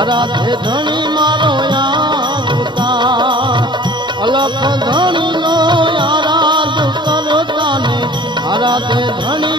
આરાધે ધણી મારો આવતા અલખ ધણી નો આરાધ કરતા ને આરાધે ધણી